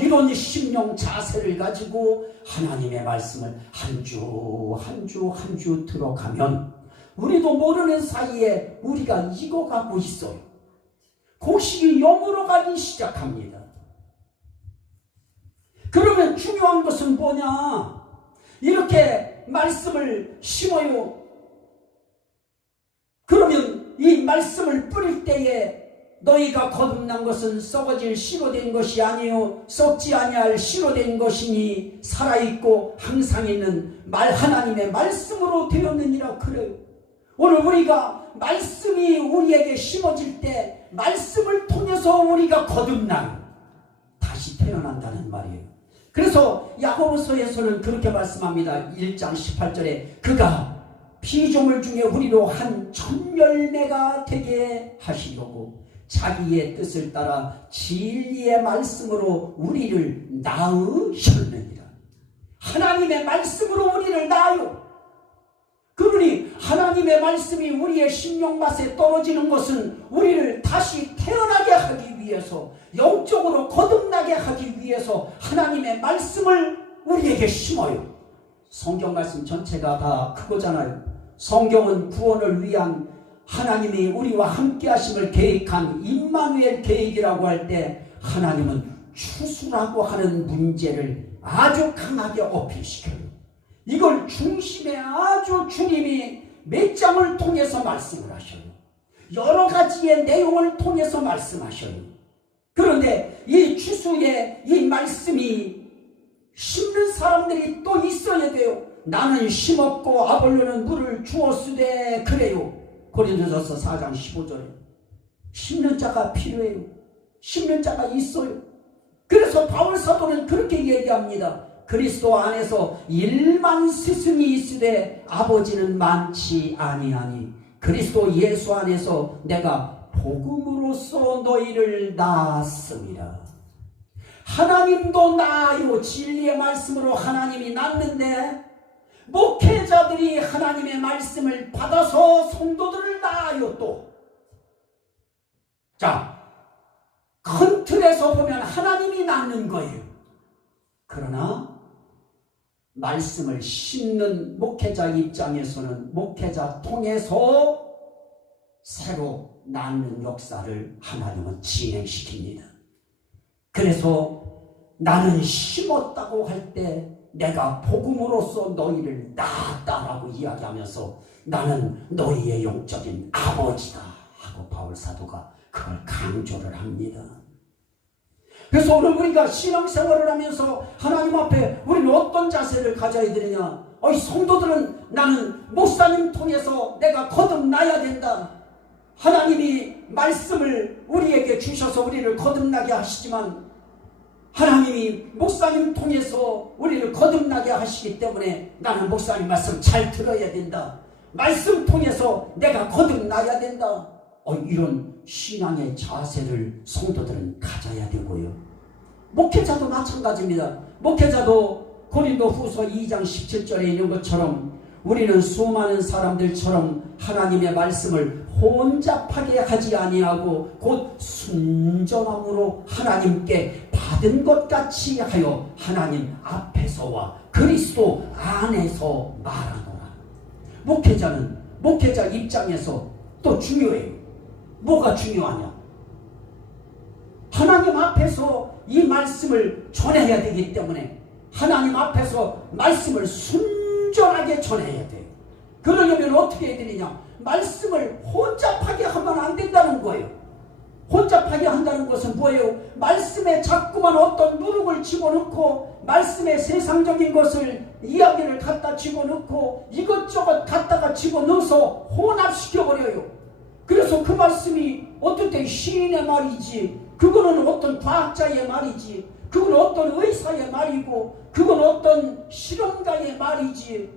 이런 심령 자세를 가지고 하나님의 말씀을 한 주 한 주 한 주 들어가면 우리도 모르는 사이에 우리가 익어가고 있어요. 곡식이 영으로 가기 시작합니다. 그러면 중요한 것은 뭐냐? 이렇게 말씀을 심어요. 그러면 이 말씀을 뿌릴 때에 너희가 거듭난 것은 썩어질 씨로 된 것이 아니요 썩지 아니할 씨로 된 것이니 살아있고 항상 있는 하나님의 말씀으로 되었느니라. 그래요. 오늘 우리가 말씀이 우리에게 심어질 때 말씀을 통해서 우리가 거듭나요. 다시 태어난다는 말이에요. 그래서 야고보서에서는 그렇게 말씀합니다. 1장 18절에 그가 피조물 중에 우리로 한 첫 열매가 되게 하시려고 자기의 뜻을 따라 진리의 말씀으로 우리를 낳으셨느니라. 하나님의 말씀으로 우리를 낳아요. 그러니 하나님의 말씀이 우리의 심령맛에 떨어지는 것은 우리를 다시 태어나게 하기 위해서, 영적으로 거듭나게 하기 위해서 하나님의 말씀을 우리에게 심어요. 성경 말씀 전체가 다 그거잖아요. 성경은 구원을 위한 하나님이 우리와 함께 하심을 계획한 임마누엘 계획이라고 할 때 하나님은 추수라고 하는 문제를 아주 강하게 어필시켜요. 이걸 중심에 아주 주님이 몇 장을 통해서 말씀을 하셔요. 여러 가지의 내용을 통해서 말씀하셔요. 그런데 이 추수의 이 말씀이 심는 사람들이 또 있어야 돼요. 나는 심었고 아볼로는 물을 주었으되 그래요. 고린도전서 4장 15절에 심는 자가 필요해요. 심는 자가 있어요. 그래서 바울 사도는 그렇게 얘기합니다. 그리스도 안에서 1만 스승이 있으되 아버지는 많지 아니하니 그리스도 예수 안에서 내가 복음으로써 너희를 낳았습니다. 하나님도 낳아요. 진리의 말씀으로 하나님이 낳는데 목회자들이 하나님의 말씀을 받아서 성도들을 낳아요. 또 자, 큰 틀에서 보면 하나님이 낳는 거예요. 그러나 말씀을 심는 목회자 입장에서는 목회자 통해서 새로 낳는 역사를 하나님은 진행시킵니다. 그래서 나는 심었다고 할 때 내가 복음으로써 너희를 낳았다라고 이야기하면서 나는 너희의 영적인 아버지다 하고 바울 사도가 그걸 강조를 합니다. 그래서 오늘 우리가 신앙생활을 하면서 하나님 앞에 우리는 어떤 자세를 가져야 되느냐? 성도들은 나는 목사님 통해서 내가 거듭나야 된다. 하나님이 말씀을 우리에게 주셔서 우리를 거듭나게 하시지만 하나님이 목사님 통해서 우리를 거듭나게 하시기 때문에 나는 목사님 말씀 잘 들어야 된다. 말씀 통해서 내가 거듭나야 된다. 이런 신앙의 자세를 성도들은 가져야 되고요. 목회자도 마찬가지입니다. 목회자도 고린도후서 2장 17절에 있는 것처럼 우리는 수많은 사람들처럼 하나님의 말씀을 혼잡하게 하지 아니하고 곧 순전함으로 하나님께 받은 것 같이 하여 하나님 앞에서와 그리스도 안에서 말하노라. 목회자는 목회자 입장에서 또 중요해요. 뭐가 중요하냐? 하나님 앞에서 이 말씀을 전해야 되기 때문에 하나님 앞에서 말씀을 순전하게 전해야 돼요. 그러려면 어떻게 해야 되느냐? 말씀을 혼잡하게 하면 안 된다는 거예요. 혼잡하게 한다는 것은 뭐예요? 말씀에 자꾸만 어떤 누룩을 집어넣고 말씀에 세상적인 것을 이야기를 갖다 집어넣고 이것저것 갖다가 집어넣어서 혼합시켜버려요. 그래서 그 말씀이 어떨 때 시인의 말이지, 그거는 어떤 과학자의 말이지, 그건 어떤 의사의 말이고, 그건 어떤 실험가의 말이지,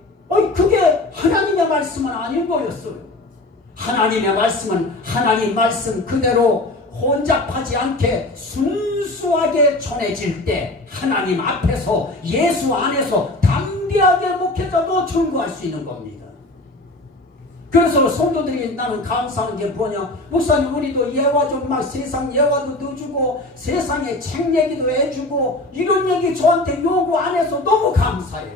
그게 하나님의 말씀은 아닌 거였어요. 하나님의 말씀은 하나님 말씀 그대로 혼잡하지 않게 순수하게 전해질 때 하나님 앞에서 예수 안에서 담대하게 목회자도 증거할 수 있는 겁니다. 그래서 성도들이 나는 감사하는 게 뭐냐? 목사님 우리도 예화 좀 막 세상 예화도 넣어주고 세상에 책 얘기도 해주고 이런 얘기 저한테 요구 안 해서 너무 감사해요.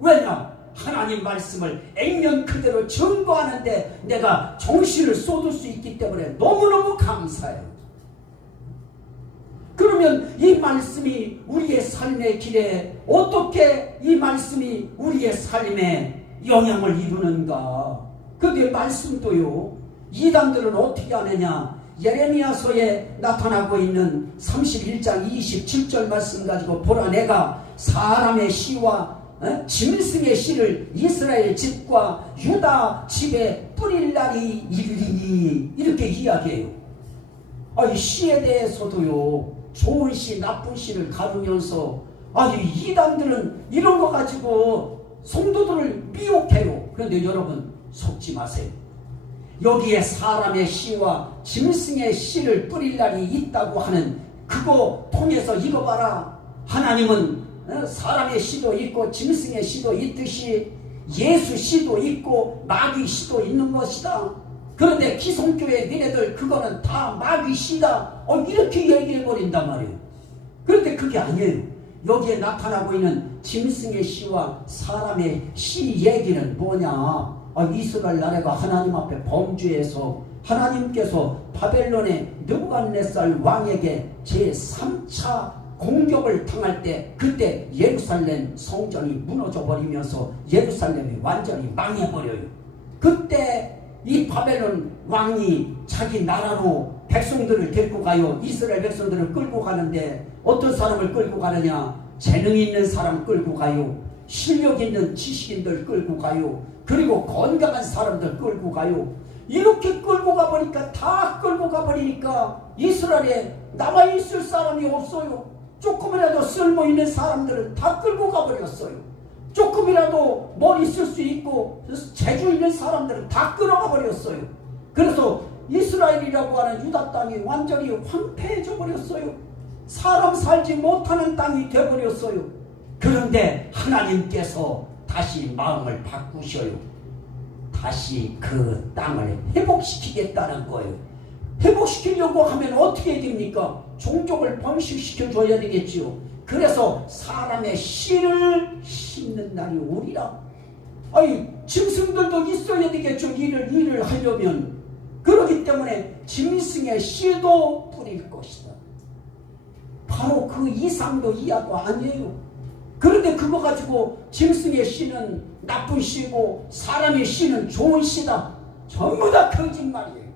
왜냐? 하나님 말씀을 액면 그대로 증거하는데 내가 정신을 쏟을 수 있기 때문에 너무너무 감사해요. 그러면 이 말씀이 우리의 삶의 길에 어떻게 이 말씀이 우리의 삶에 영향을 이루는가? 그게 말씀도요. 이단들은 어떻게 하느냐? 예레미야서에 나타나고 있는 31장 27절 말씀 가지고 보라, 내가 사람의 시와 짐승의 씨를 이스라엘 집과 유다 집에 뿌릴 날이 이르리니, 이렇게 이야기해요. 이 시에 대해서도요, 좋은 시 나쁜 시를 가르면서 이단들은 이런 거 가지고 성도들을 미혹해요. 그런데 여러분 속지 마세요. 여기에 사람의 씨와 짐승의 씨를 뿌릴 날이 있다고 하는 그거 통해서 이거 봐라. 하나님은 사람의 씨도 있고 짐승의 씨도 있듯이 예수 씨도 있고 마귀 씨도 있는 것이다. 그런데 기성교회 니네들 그거는 다 마귀 씨다. 이렇게 얘기해버린단 말이에요. 그런데 그게 아니에요. 여기에 나타나고 있는 짐승의 씨와 사람의 씨 얘기는 뭐냐? 이스라엘 나라가 하나님 앞에 범죄해서 하나님께서 바벨론의 느부갓네살 왕에게 제3차 공격을 당할 때 그때 예루살렘 성전이 무너져 버리면서 예루살렘이 완전히 망해버려요. 그때 이 바벨론 왕이 자기 나라로 백성들을 데리고 가요. 이스라엘 백성들을 끌고 가는데 어떤 사람을 끌고 가느냐? 재능 있는 사람 끌고 가요. 실력 있는 지식인들 끌고 가요. 그리고 건강한 사람들 끌고 가요. 이렇게 끌고 가버리니까 다 끌고 가버리니까 이스라엘에 남아있을 사람이 없어요. 조금이라도 쓸모있는 사람들을 다 끌고 가버렸어요. 조금이라도 머리 쓸 수 있고 재주 있는 사람들을 다 끌어가 버렸어요. 그래서 이스라엘이라고 하는 유다 땅이 완전히 황폐해져 버렸어요. 사람 살지 못하는 땅이 되어버렸어요. 그런데 하나님께서 다시 마음을 바꾸셔요. 다시 그 땅을 회복시키겠다는 거예요. 회복시키려고 하면 어떻게 됩니까? 종족을 번식시켜줘야 되겠지요. 그래서 사람의 씨를 심는 날이 오리라. 짐승들도 있어야 되겠죠. 일을 하려면. 그렇기 때문에 짐승의 씨도 뿌릴 것이다. 바로 그 이상도 이하도 아니에요. 그런데 그거 가지고 짐승의 씨는 나쁜 씨고 사람의 씨는 좋은 씨다. 전부 다 거짓말이에요.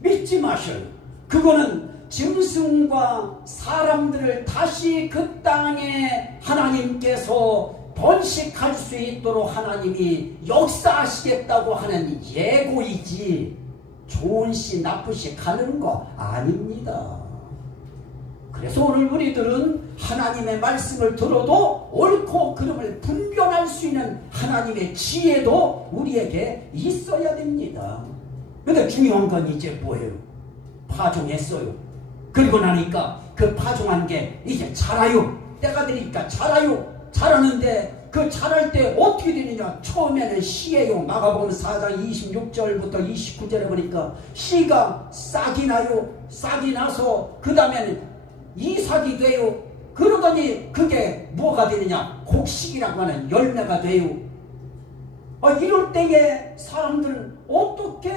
믿지 마셔요. 그거는 짐승과 사람들을 다시 그 땅에 하나님께서 번식할 수 있도록 하나님이 역사하시겠다고 하는 예고이지 좋은 시 나쁜 시 가는 거 아닙니다. 그래서 오늘 우리들은 하나님의 말씀을 들어도 옳고 그름을 분별할 수 있는 하나님의 지혜도 우리에게 있어야 됩니다. 근데 중요한 건 이제 뭐예요? 파종했어요. 그리고 나니까 그 파종한 게 이제 자라요. 때가 되니까 자라요. 자라는데 그 자랄 때 어떻게 되느냐? 처음에는 씨예요. 마가복음 4장 26절부터 29절에 보니까 씨가 싹이 나요. 싹이 나서 그 다음에는 이삭이 돼요. 그러더니 그게 뭐가 되느냐? 곡식이라고 하는 열매가 돼요. 이럴 때에 사람들은 어떻게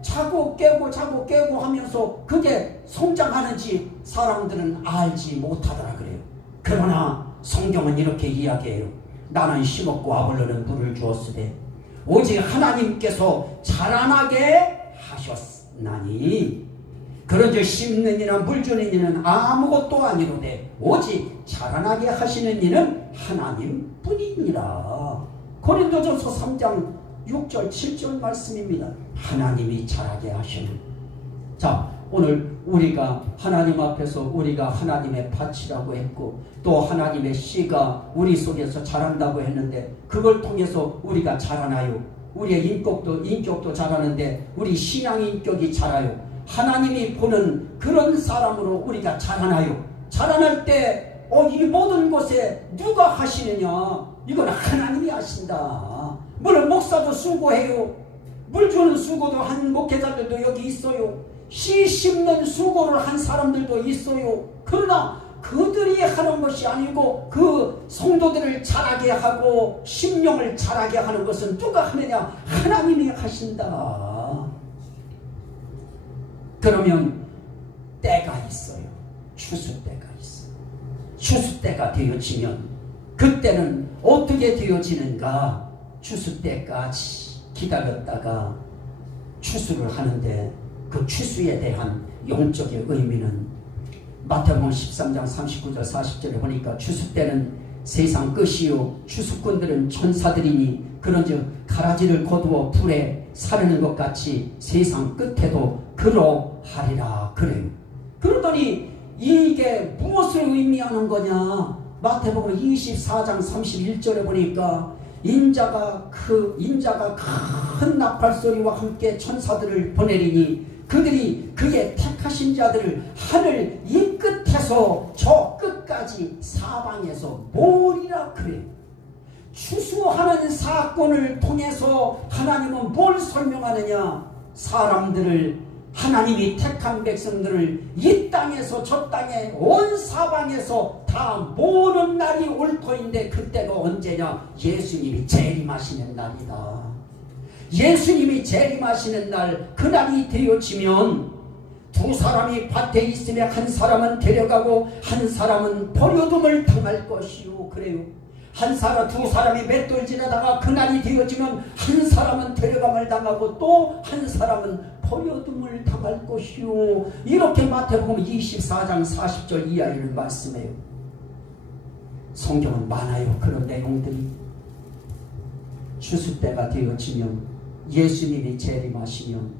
자고 깨고 하면서 그게 성장하는지 사람들은 알지 못하더라 그래요. 그러나 성경은 이렇게 이야기해요. 나는 심었고 아볼로는 물을 주었으되 오직 하나님께서 자라나게 하셨나니 그런즉 심는 이나 물 주는 이는 아무것도 아니로되 오직 자라나게 하시는 이는 하나님뿐이니라. 고린도전서 3장 6절 7절 말씀입니다. 하나님이 자라게 하시는. 자, 오늘 우리가 하나님 앞에서 우리가 하나님의 밭이라고 했고 또 하나님의 씨가 우리 속에서 자란다고 했는데 그걸 통해서 우리가 자라나요. 우리의 인격도 자라는데 우리 신앙 인격이 자라요. 하나님이 보는 그런 사람으로 우리가 자라나요. 자라날 때 이 모든 것에 누가 하시느냐? 이건 하나님이 하신다. 물론 목사도 수고해요. 물 주는 수고도 한 목회자들도 여기 있어요. 씨 심는 수고를 한 사람들도 있어요. 그러나 그들이 하는 것이 아니고 그 성도들을 자라게 하고 심령을 자라게 하는 것은 누가 하느냐? 하나님이 하신다. 그러면 때가 있어요. 추수때가 있어요. 추수때가 되어지면 그때는 어떻게 되어지는가? 추수때까지 기다렸다가 추수를 하는데 그 추수에 대한 영적인 의미는 마태복음 13장 39절 40절에 보니까 추수때는 세상 끝이요 추수꾼들은 천사들이니 그런즉 가라지를 거두어 풀에 사르는 것 같이 세상 끝에도 그러하리라 그래요. 그러더니 이게 무엇을 의미하는 거냐? 마태복음 24장 31절에 보니까 인자가 큰 나팔소리와 함께 천사들을 보내리니 그들이 그의 택하신 자들을 하늘 이 끝에서 저 끝까지 사방에서 모으리라 그래요. 추수하는 사건을 통해서 하나님은 뭘 설명하느냐? 사람들을 하나님이 택한 백성들을 이 땅에서 저 땅에 온 사방에서 다 모으는 날이 올 터인데 그때가 언제냐? 예수님이 재림하시는 날이다. 예수님이 재림하시는 날 그날이 되어지면 두 사람이 밭에 있으면 한 사람은 데려가고 한 사람은 버려둠을 당할 것이요. 그래요. 두 사람이 맷돌 지나다가 그날이 되어지면 한 사람은 데려감을 당하고 또 한 사람은 버려둠을 당할 것이요. 이렇게 마태복음 24장 40절 이하를 말씀해요. 성경은 많아요. 그런 내용들이. 추수 때가 되어지면 예수님이 재림하시면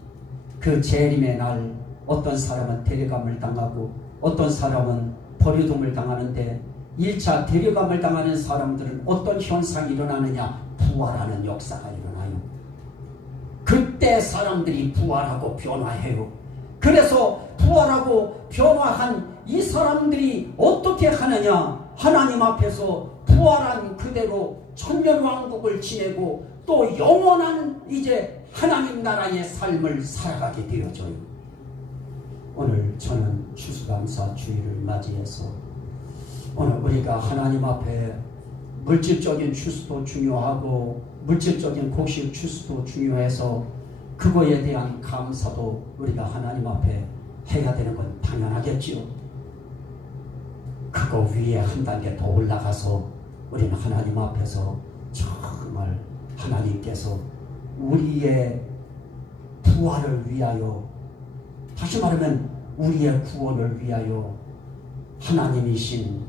그 재림의 날 어떤 사람은 데려감을 당하고 어떤 사람은 버려둠을 당하는데 1차 데려감을 당하는 사람들은 어떤 현상이 일어나느냐? 부활하는 역사가 일어나요. 그때 사람들이 부활하고 변화해요. 그래서 부활하고 변화한 이 사람들이 어떻게 하느냐? 하나님 앞에서 부활한 그대로 천년왕국을 지내고 또 영원한 이제 하나님 나라의 삶을 살아가게 되어져요. 오늘 저는 추수감사 주일을 맞이해서 오늘 우리가 하나님 앞에 물질적인 추수도 중요하고 물질적인 곡식 추수도 중요해서 그거에 대한 감사도 우리가 하나님 앞에 해야 되는 건 당연하겠지요. 그거 위에 한 단계 더 올라가서 우리는 하나님 앞에서 정말 하나님께서 우리의 부활을 위하여, 다시 말하면 우리의 구원을 위하여 하나님이신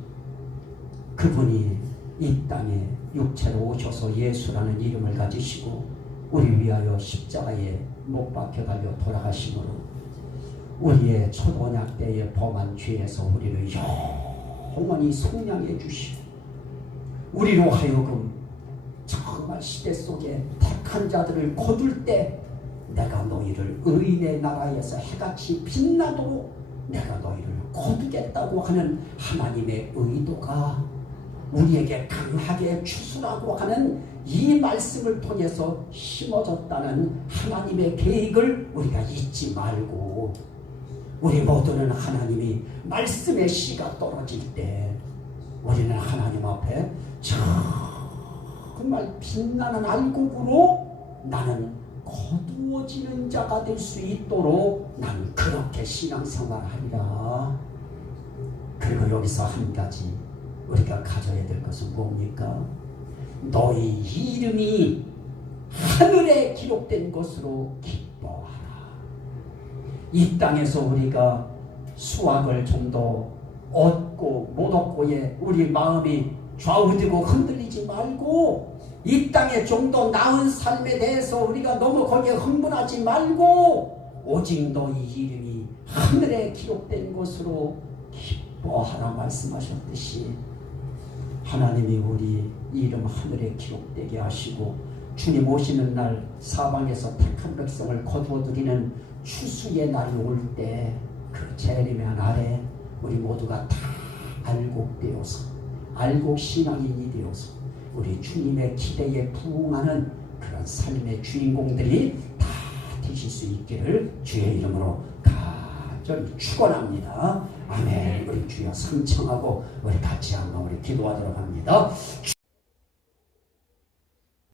그분이 이 땅에 육체로 오셔서 예수라는 이름을 가지시고 우리 위하여 십자가에 못 박혀 달려 돌아가심으로 우리의 첫 언약 때에 범한 죄에서 우리를 영원히 속량해 주시고 우리로 하여금 정말 시대 속에 택한 자들을 거둘 때 내가 너희를 의인의 나라에서 해같이 빛나도록 내가 너희를 거두겠다고 하는 하나님의 의도가 우리에게 강하게 추수라고 하는 이 말씀을 통해서 심어졌다는 하나님의 계획을 우리가 잊지 말고 우리 모두는 하나님이 말씀의 씨가 떨어질 때 우리는 하나님 앞에 정말 빛나는 알곡으로 나는 거두어지는 자가 될 수 있도록 나는 그렇게 신앙생활하리라. 그리고 여기서 한 가지 우리가 가져야 될 것은 뭡니까? 너희 이름이 하늘에 기록된 것으로 기뻐하라. 이 땅에서 우리가 수확을 좀 더 얻고 못 얻고에 우리 마음이 좌우되고 흔들리지 말고 이 땅에 좀 더 나은 삶에 대해서 우리가 너무 거기에 흥분하지 말고 오직 너희 이름이 하늘에 기록된 것으로 기뻐하라 말씀하셨듯이 하나님이 우리 이름 하늘에 기록되게 하시고 주님 오시는 날 사방에서 택한 백성을 거두어들이는 추수의 날이 올 때 그 재림의 날에 우리 모두가 다 알곡되어서 알곡 신앙인이 되어서 우리 주님의 기대에 부응하는 그런 삶의 주인공들이 다 되실 수 있기를 주의 이름으로 간절히 축원합니다. 아멘. 우리 주여 삼청하고 우리 같이 한번 우리 기도하도록 합니다.